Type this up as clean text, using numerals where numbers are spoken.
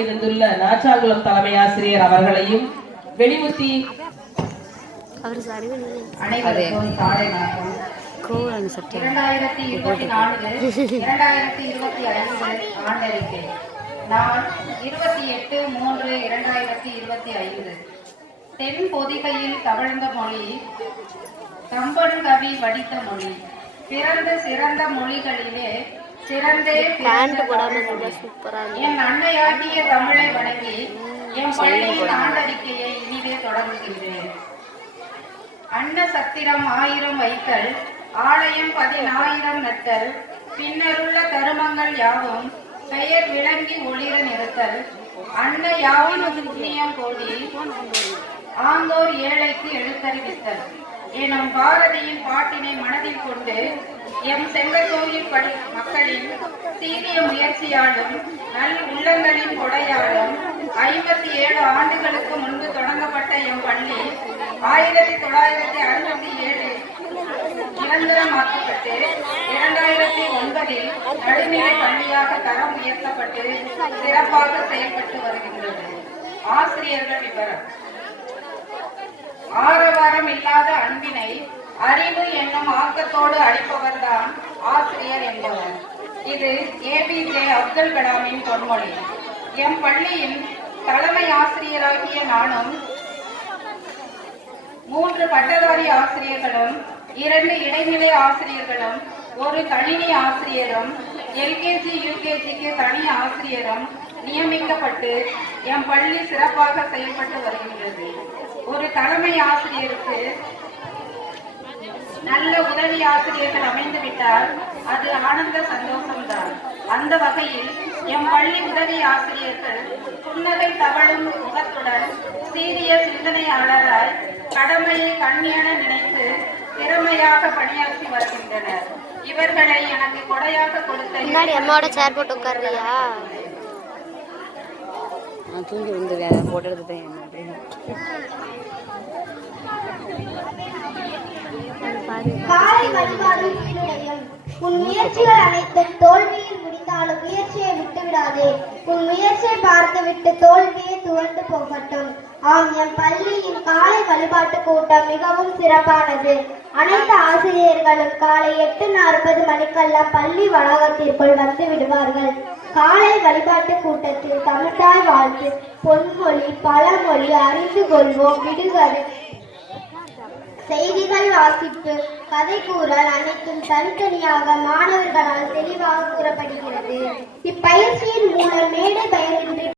இருந்துள்ள நாச்சாங்குளம் தலைமை ஆசிரியர் அவர்களையும் வெளிமுத்தி அனைவருக்கும் காலை வணக்கம். 2024-2025 ஆண்டறிக்கை. நான் 28/3/2025 தென் பொதிகையில் தவழ்ந்த மொழி, கம்பன் கவி வடித்த மொழி, பிறந்த சிறந்த மொழிகளிலே சிறந்தே என் அன்னையாகிய தமிழை வணங்கி என் பள்ளியின் ஆண்டறிக்கையை இனிதே தொடங்குகின்றேன். அன்ன சத்திரம் 1000 வைத்தல், ஆலயம் 10,000 நட்டல், பின்னருள்ள கருமங்கள் யாவும் பெயர் விளங்கி ஒளிர நிறுத்தல், அன்ன யாவினும் புண்ணியம் கோடி ஆங்கோர் ஏழைக்கு எழுத்தறிவித்தல் எனும் பாரதியின் பாட்டினை மனதில் கொண்டு எம் செங்கற்கோயில் மக்களின் சீரிய முயற்சியாலும் நல் உள்ளங்களின் கொடையாலும் 57 ஆண்டுகளுக்கு முன்பு தொடங்கப்பட்ட எம் பள்ளி 1967 நிரந்தரமாக்கப்பட்டு 2009 நடுநிலை பள்ளியாக தரம் உயர்த்தப்பட்டு சிறப்பாக செயல்பட்டு வருகின்றது. ஆசிரியர்கள் விவரம். ஆரவாரம் இல்லாத அன்பினை அறிவு என்னும் ஆக்கத்தோடு அளிப்பவர்தான் ஆசிரியர் என்பவர். இது APJ அப்துல் கலாமின் பொன்மொழி. எம் பள்ளியின் தலைமை ஆசிரியராகிய நானும் 3 பட்டதாரி ஆசிரியர்களும் 2 இடைநிலை ஆசிரியர்களும் 1 கணினி ஆசிரியரும் LKG UKGக்கு தனி ஆசிரியரும் நியமிக்கப்பட்டு எம் பள்ளி சிறப்பாக செயல்பட்டு வருகின்றது. ஒரு தலைமை ஆசிரியருக்கு நல்ல உதவி ஆசிரியர்கள் அமைந்துவிட்டால் அது ஆனந்த சந்தோஷம்தான். அந்த வகையில் எம் பள்ளி உதவி ஆசிரியர்கள் புன்னகை தவழும் முகத்துடன் சீரிய சிந்தனையாளராய் கடமையை கண்ணியென நினைத்து திறமையாக பணியாற்றி வருகின்றனர். இவர்களை எனக்கு கொடையாக கொடுத்த அம்மாவோட சேர் போட்டு உட்கார்றியா? தூங்கி வந்து வேற போட்டு எடுத்துட்டேன். காலை வழிபாடு நிலையம். உன் முயற்சிகள் அனைத்தும் தோல்வியில் முடிந்தாலும் முயற்சியை விட்டுவிடாதே. உன் முயற்சியை பார்த்துவிட்டு தோல்வியை துவண்டு போகட்டும். ஆம், என் பள்ளியின் காலை வழிபாட்டு கூட்டம் மிகவும் சிறப்பானது. அனைத்து ஆசிரியர்களும் காலை 8:40 மணிக்கெல்லாம் பள்ளி வளாகத்திற்குள் வந்து விடுவார்கள். காலை வழிபாட்டு கூட்டத்தில் தமிழ்தாய் வாழ்த்து, பொன்மொழி, பழமொழி, அறிந்து கொள்வோம், விடுகதை, செய்திகள் வாசிப்பு, கதை கூறல் அனைத்தும் தனித்தனியாக மாணவர்களால் தெளிவாக கூறப்படுகிறது. இப்பயிற்சியின் மூலம் மேடை பயனின்றி